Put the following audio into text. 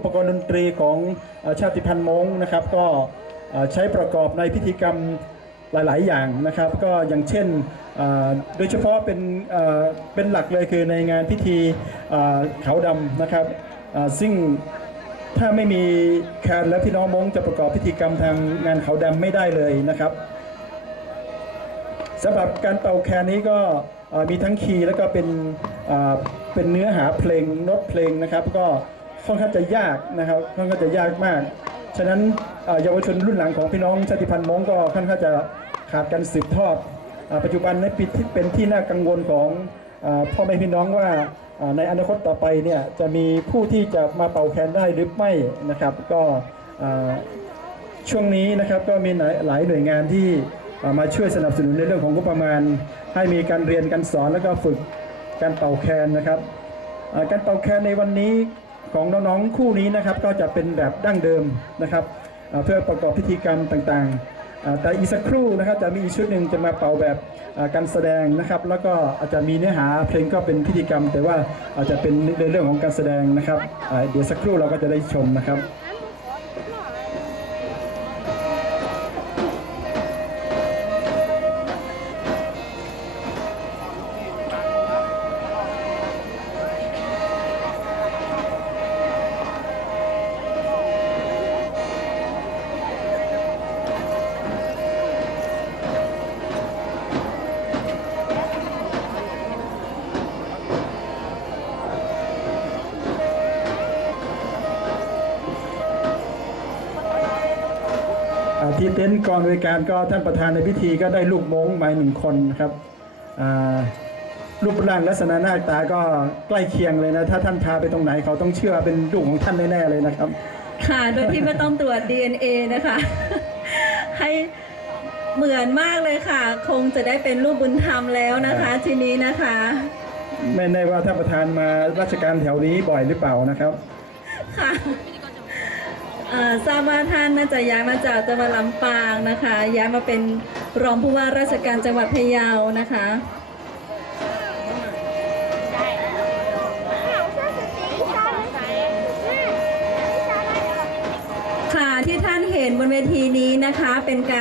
อุปกรณ์ดนตรีของชาติพันธุ์ม้งนะครับก็ใช้ประกอบในพิธีกรรมหลายๆอย่างนะครับก็อย่างเช่นโดยเฉพาะเป็นหลักเลยคือในงานพิธีเขาดำนะครับซึ่งถ้าไม่มีแคนและพี่น้องม้งจะประกอบพิธีกรรมทางงานเขาดำไม่ได้เลยนะครับสำหรับการเป่าแคนนี้ก็มีทั้งคีย์แล้วก็เป็นเนื้อหาเพลงโน้ตเพลงนะครับก็ค่อนข้างจะยากนะครับค่อนข้างจะยากมากฉะนั้นเยาวชนรุ่นหลังของพี่น้องชาติพันธุ์ม้งก็ค่อนข้างจะขาดการสืบทอดปัจจุบันนี้เป็นที่น่ากังวลของพ่อแม่พี่น้องว่าในอนาคตต่อไปเนี่ยจะมีผู้ที่จะมาเป่าแคนได้หรือไม่นะครับก็ช่วงนี้นะครับก็มีหลายหน่วยงานที่มาช่วยสนับสนุนในเรื่องของงบประมาณให้มีการเรียนการสอนแล้วก็ฝึกการเป่าแคนนะครับการเป่าแคนในวันนี้ของน้องๆคู่นี้นะครับก็จะเป็นแบบดั้งเดิมนะครับเพื่อประกอบพิธีกรรมต่างๆแต่อีกสักครู่นะครับจะมีอีกชุดหนึ่งจะมาเป่าแบบการแสดงนะครับแล้วก็อาจจะมีเนื้อหาเพลงก็เป็นพิธีกรรมแต่ว่าอาจจะเป็นในเรื่องของการแสดงนะครับเดี๋ยวสักครู่เราก็จะได้ชมนะครับที่เต็นท์กองบริการก็ท่านประธานในพิธีก็ได้ลูกม้งมา1 คนนะครับรูปร่างลักษณะหน้าตาก็ใกล้เคียงเลยนะถ้าท่านพาไปตรงไหนเขาต้องเชื่อเป็นลูกของท่านแน่ๆเลยนะครับค่ะโดยที่ไม่ต้องตรวจ DNA นะคะให้เหมือนมากเลยค่ะคงจะได้เป็นลูกบุญธรรมแล้วนะคะทีนี้นะคะไม่แน่ว่าท่านประธานมาราชการแถวนี้บ่อยหรือเปล่านะครับค่ะทราบว่าท่านน่าจะย้ายมาจากจังหวัดลำปางนะคะย้ายมาเป็นรองผู้ว่าราชการจังหวัดพะเยานะคะค่ะที่ท่านเห็นบนเวทีนี้นะคะเป็นการ